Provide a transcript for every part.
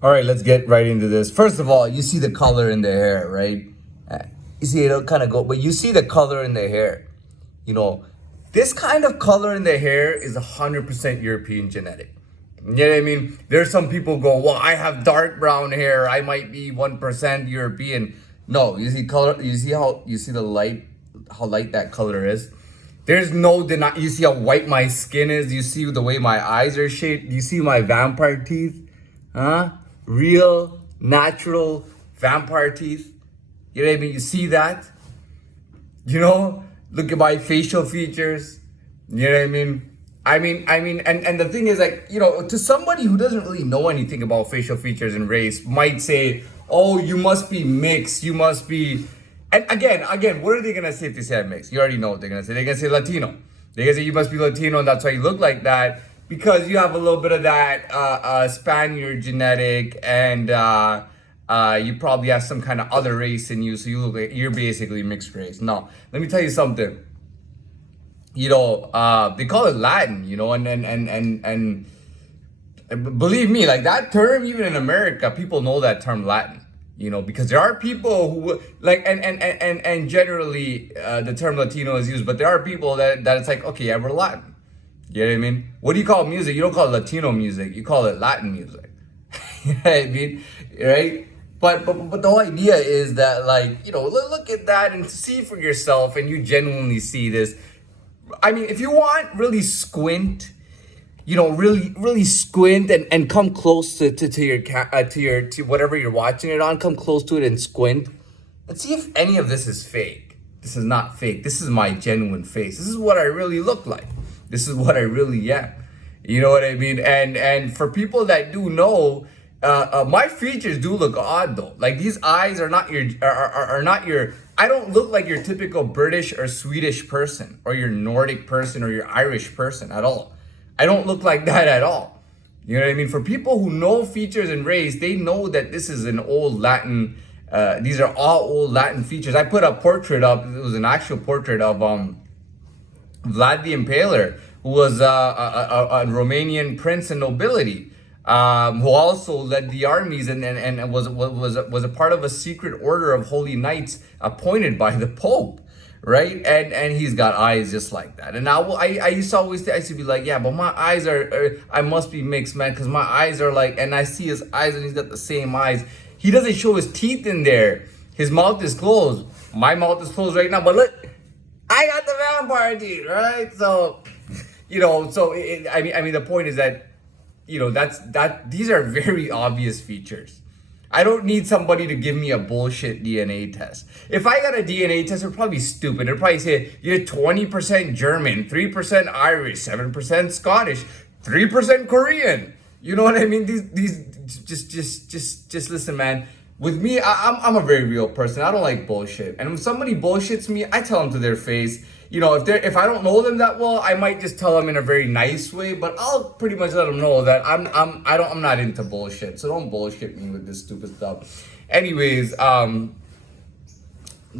All right, let's get right into this. First of all, you see the color in the hair, right? Uh, You see it'll kind of go, but you see the color in the hair. You know, this kind of color in the hair is 100% European genetic. You know what I mean? There's some people go, well, I have dark brown hair. I might be 1% European. No, you see color. You see how you see the light, how light that color is. There's no deny. You see how white my skin is. You see the way my eyes are shaped. You see my vampire teeth, huh? Real, natural vampire teeth. You know what I mean? You see that? You know, look at my facial features. You know what I mean? And the thing is, like, you know, to somebody who doesn't really know anything about facial features and race, might say, "Oh, you must be mixed. You must be." And again, what are they gonna say if they say I'm mixed? You already know what they're gonna say. They're gonna say Latino. They're gonna say you must be Latino, and that's why you look like that because you have a little bit of that Spaniard genetic, and you probably have some kind of other race in you, so you look like you're basically mixed race. No, let me tell you something. You know, they call it Latin, you know, and believe me, like that term, even in America, people know that term Latin, you know, because there are people who like, and generally the term Latino is used, but there are people that it's like, okay, yeah, we're Latin. You know what I mean? What do you call music? You don't call it Latino music, you call it Latin music. You know what I mean? Right? But the whole idea is that, like, you know, look at that and see for yourself, and you genuinely see this. I mean, if you want, really squint, you know, really squint and come close to whatever you're watching it on. Come close to it and squint, and see if any of this is fake. This is not fake. This is my genuine face. This is what I really look like. This is what I really am. You know what I mean? And for people that do know, my features do look odd though. Like these eyes are not are not your. I don't look like your typical British or Swedish person or your Nordic person or your Irish person at all. I don't look like that at all. You know what I mean? For people who know features and race, they know that this is an old Latin. These are all old Latin features. I put a portrait up. It was an actual portrait of Vlad the Impaler, who was a Romanian prince and nobility, who also led the armies and was a part of a secret order of holy knights appointed by the Pope, right? And he's got eyes just like that. And I used to always I used to be like, yeah, but my eyes are I must be mixed, man, because my eyes are like, and I see his eyes and he's got the same eyes. He doesn't show his teeth in there. His mouth is closed. My mouth is closed right now, but look. I got the vampire teeth, right? So, you know, so I mean, the point is that, you know, these are very obvious features. I don't need somebody to give me a bullshit DNA test. If I got a DNA test, it'd probably be stupid. It'd probably say you're 20% German, 3% Irish, 7% Scottish, 3% Korean. You know what I mean? These just listen, man. With me, I'm a very real person. I don't like bullshit. And when somebody bullshits me, I tell them to their face. You know, if I don't know them that well, I might just tell them in a very nice way. But I'll pretty much let them know that I'm not into bullshit. So don't bullshit me with this stupid stuff. Anyways,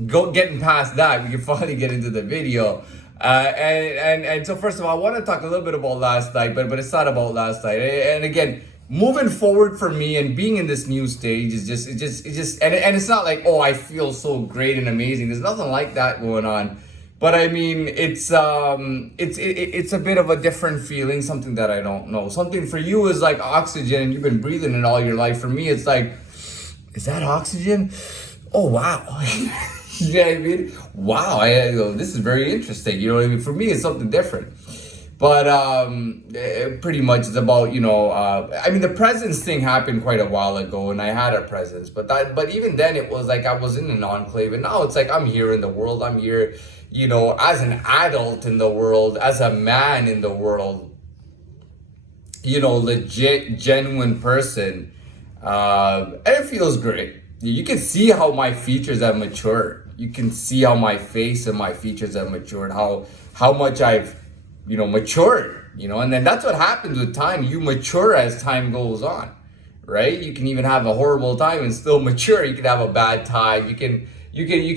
getting past that, we can finally get into the video. And so first of all, I want to talk a little bit about last night, but it's not about last night. And again, moving forward for me and being in this new stage is just and it's not like, oh, I feel so great and amazing. There's nothing like that going on. But I mean, it's a bit of a different feeling, something that I don't know. Something for you is like oxygen and you've been breathing it all your life. For me, it's like, is that oxygen? Oh, wow. You know what I mean? Wow, this is very interesting. You know what I mean? For me, it's something different. But pretty much it's about, you know, I mean, the presence thing happened quite a while ago and I had a presence. But even then it was like I was in an enclave, and now it's like I'm here in the world. I'm here, you know, as an adult in the world, as a man in the world, you know, legit, genuine person. And it feels great. You can see how my features have matured. You can see how my face and my features have matured, how much I've, you know, matured, you know. And then that's what happens with time. You mature as time goes on, right? You can even have a horrible time and still mature. You can have a bad time. You can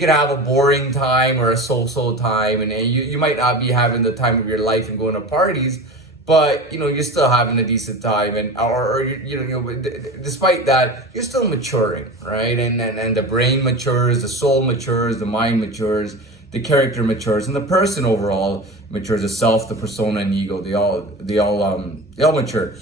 have a boring time or a so-so time, and you might not be having the time of your life and going to parties, but you're still having a decent time, and or despite that, you're still maturing, right? And the brain matures, the soul matures, the mind matures, the character matures, and the person overall matures. The self, the persona, and ego, they all mature.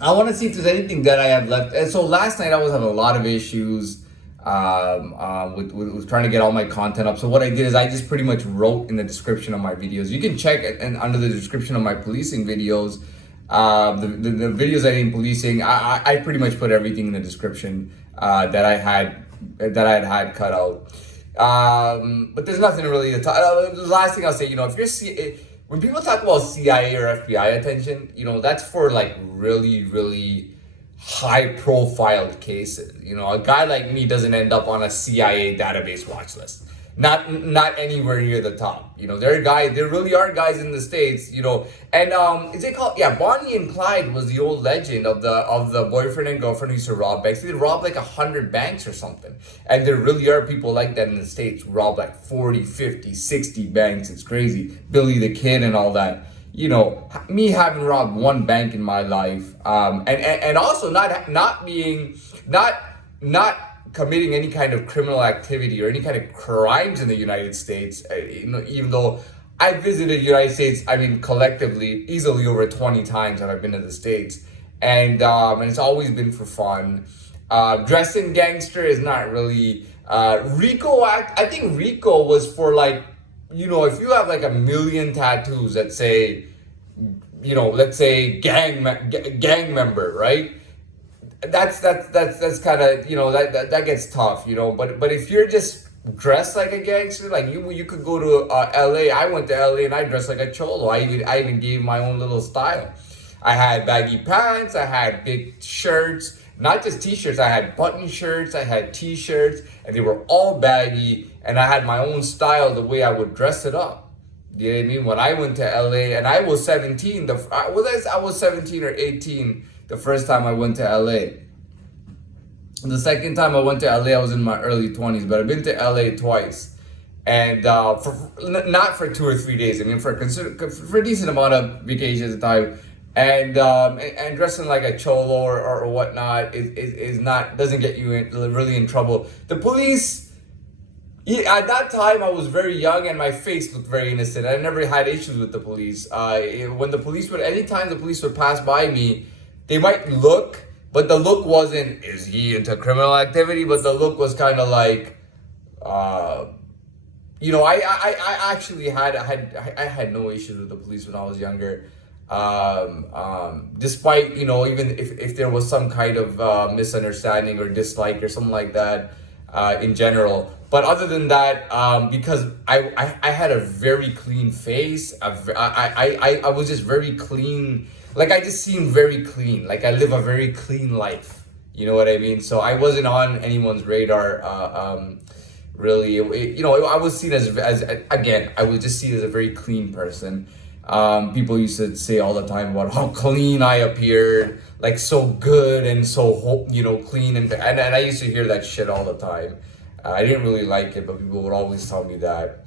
I want to see if there's anything that I have left. And so last night I was having a lot of issues with trying to get all my content up. So what I did is I just pretty much wrote in the description of my videos. You can check it, and under the description of my policing videos, the videos I did in policing, I pretty much put everything in the description that I had cut out. But there's nothing really to talk. The last thing I'll say, if you're when people talk about CIA or FBI attention, that's for like really, really high profile cases. A guy like me doesn't end up on a CIA database watch list. Not anywhere near the top. There really are guys in the States, and is it called, Bonnie and Clyde was the old legend of the boyfriend and girlfriend who used to rob banks. They robbed like 100 banks or something. And there really are people like that in the States who rob like 40, 50, 60 banks. It's crazy. Billy the Kid and all that. Me having robbed one bank in my life, and also not committing any kind of criminal activity or any kind of crimes in the United States, even though I visited the United States, collectively, easily over 20 times that I've been to the States. And it's always been for fun. Dressing gangster is not really, RICO Act. I think RICO was for like, if you have like 1 million tattoos that say, let's say gang member, right? That's kind of, that gets tough, but if you're just dressed like a gangster, like you could go to LA. I went to LA and I dressed like a cholo. I even gave my own little style. I had baggy pants, I had big shirts, not just t-shirts, I had button shirts, I had t-shirts, and they were all baggy, and I had my own style, the way I would dress it up. You know what I mean? When I went to LA, and I was 17, I was 17 or 18 the first time I went to LA. The second time I went to LA, I was in my early 20s, but I've been to LA twice. And not for 2 or 3 days, for a decent amount of vacations at the time. And dressing like a cholo or whatnot doesn't get you really in trouble. The police, at that time I was very young and my face looked very innocent. I never had issues with the police. Anytime the police would pass by me, they might look, but the look wasn't, is he into criminal activity? But the look was kind of like, I actually had no issues with the police when I was younger. Despite, even if there was some kind of misunderstanding or dislike or something like that in general. But other than that, because I had a very clean face, I was just very clean. Like, I just seemed very clean. Like, I live a very clean life. You know what I mean? So I wasn't on anyone's radar, really. I was seen as again, I was just seen as a very clean person. People used to say all the time about how clean I appeared, like so good and so clean, and I used to hear that shit all the time. I didn't really like it, but people would always tell me that,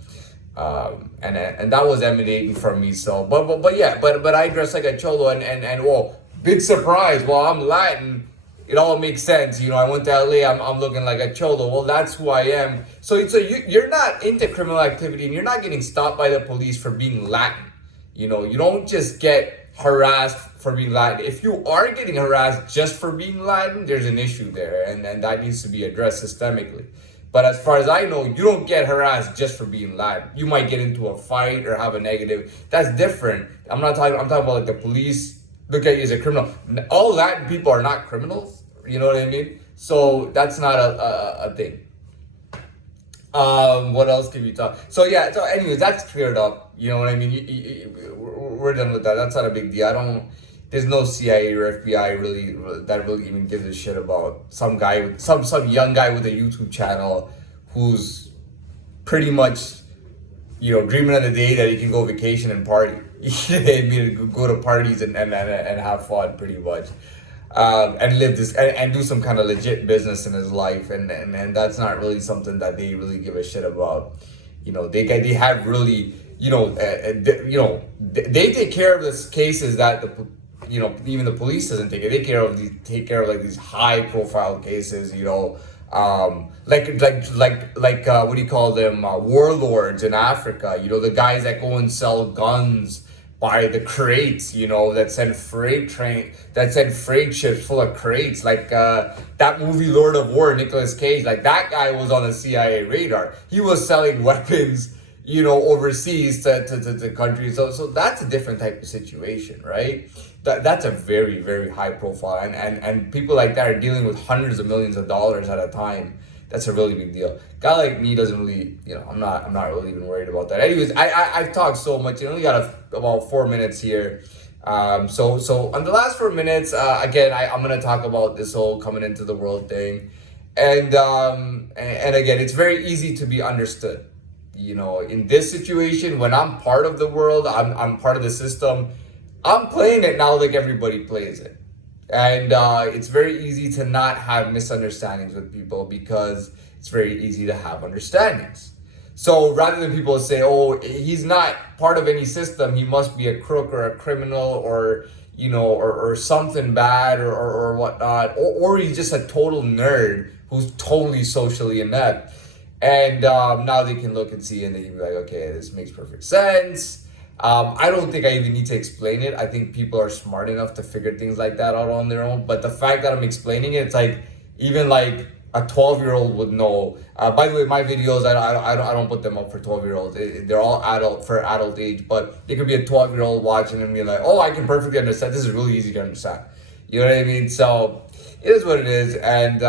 and that was emanating from me. So, but I dress like a cholo, and well, big surprise. Well, I'm Latin. It all makes sense. I went to LA, I'm looking like a cholo. Well, that's who I am. So you're not into criminal activity, and you're not getting stopped by the police for being Latin. You don't just get harassed for being Latin. If you are getting harassed just for being Latin, there's an issue there, and that needs to be addressed systemically. But as far as I know, you don't get harassed just for being Latin. You might get into a fight or have a negative. That's different. I'm talking about like the police look at you as a criminal. All Latin people are not criminals. You know what I mean? So that's not a thing. What else can we talk? So anyways, that's cleared up. You know what I mean? We're done with that. That's not a big deal. There's no CIA or FBI that really even gives a shit about some guy, some young guy with a YouTube channel who's pretty much, dreaming of the day that he can go vacation and party. Go to parties and have fun pretty much. And live this and do some kind of legit business in his life, and that's not really something that they really give a shit about. They have really, they take care of this cases that even the police doesn't take it. They take care of like these high profile cases, what do you call them, warlords in Africa, the guys that go and sell guns by the crates, that send freight ships full of crates, like that movie Lord of War, Nicolas Cage, like that guy was on the CIA radar. He was selling weapons, overseas to countries. So that's a different type of situation, right? That's a very, very high profile, and people like that are dealing with hundreds of millions of dollars at a time. That's a really big deal. Guy like me doesn't really, I'm not really even worried about that. Anyways, I've talked so much. You only got about 4 minutes here. So on the last 4 minutes, again, I'm gonna talk about this whole coming into the world thing, and again, it's very easy to be understood. In this situation, when I'm part of the world, I'm part of the system. I'm playing it now like everybody plays it. And it's very easy to not have misunderstandings with people because it's very easy to have understandings. So rather than people say, oh, he's not part of any system, he must be a crook or a criminal or, or something bad or whatnot, or he's just a total nerd who's totally socially inept. And now they can look and see and they can be like, okay, this makes perfect sense. I don't think I even need to explain it. I think people are smart enough to figure things like that out on their own. But the fact that I'm explaining it, it's like even like a 12-year-old would know. By the way, my videos, I don't put them up for 12-year-olds. They're all adult age. But there could be a 12-year-old watching and be like, oh, I can perfectly understand. This is really easy to understand. You know what I mean? So it is what it is. And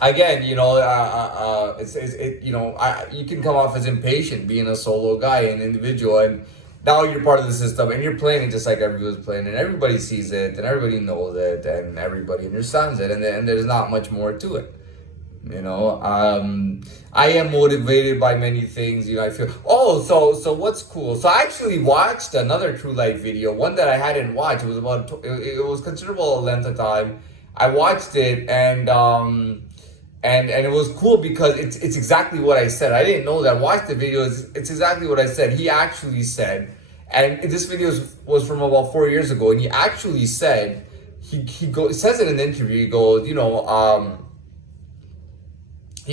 again, you can come off as impatient being a solo guy, an individual, and now you're part of the system and you're playing it just like everyone's playing, and everybody sees it and everybody knows it and everybody understands it, and there's not much more to it. I am motivated by many things. I feel, so what's cool? So I actually watched another True Life video, one that I hadn't watched. It was considerable length of time. I watched it and it was cool because it's exactly what I said. I didn't know that. Watch the video. It's exactly what I said. He actually said, and this video was from about 4 years ago, and he actually said, he says it in the interview. He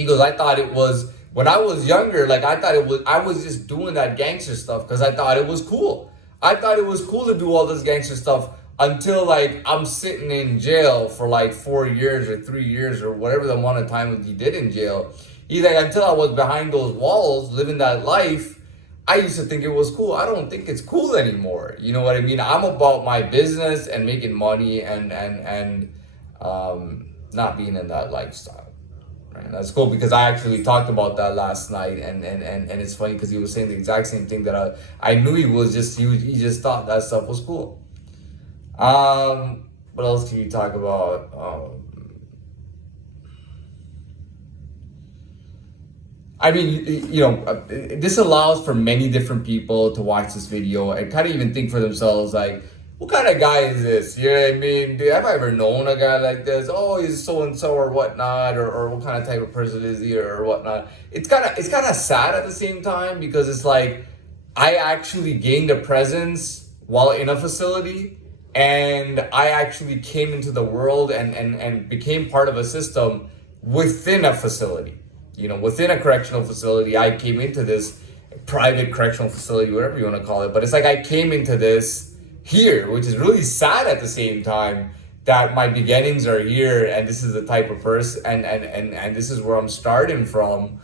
goes, I thought it was, when I was younger, like I was just doing that gangster stuff because I thought it was cool. I thought it was cool to do all this gangster stuff until like I'm sitting in jail for like 4 years or 3 years or whatever the amount of time he did in jail. He's like, until I was behind those walls living that life, I used to think it was cool. I don't think it's cool anymore. You know what I mean? I'm about my business and making money and not being in that lifestyle. Right? And that's cool because I actually talked about that last night, and it's funny because he was saying the exact same thing that I knew he just thought that stuff was cool. What else can you talk about? I mean, this allows for many different people to watch this video and kind of even think for themselves, like, what kind of guy is this? You know what I mean? Have I ever known a guy like this? Oh, he's so-and-so or whatnot, or what kind of type of person is he or whatnot. It's kind of sad at the same time because it's like, I actually gained a presence while in a facility, and I actually came into the world and became part of a system within a facility. Within a correctional facility, I came into this private correctional facility, whatever you want to call it. But it's like I came into this here, which is really sad at the same time that my beginnings are here, and this is the type of person, and this is where I'm starting from,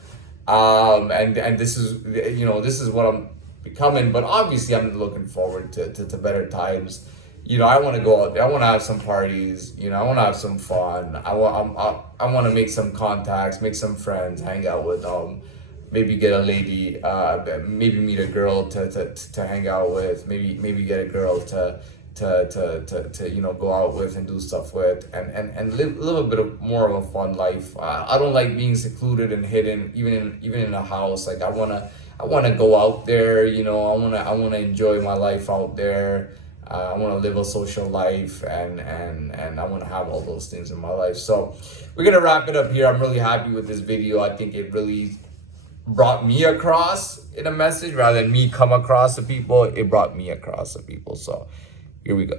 and this is this is what I'm becoming. But obviously, I'm looking forward to better times. I want to go out there. I want to have some parties. I want to have some fun. I want to make some contacts, make some friends, hang out with them, maybe get a lady, maybe meet a girl to hang out with, maybe get a girl to go out with and do stuff with, and live a bit more of a fun life. I don't like being secluded and hidden, even in a house. Like I wanna go out there. I wanna enjoy my life out there. I want to live a social life, and I want to have all those things in my life. So we're going to wrap it up here. I'm really happy with this video. I think it really brought me across in a message rather than me come across to people. It brought me across to people. So here we go.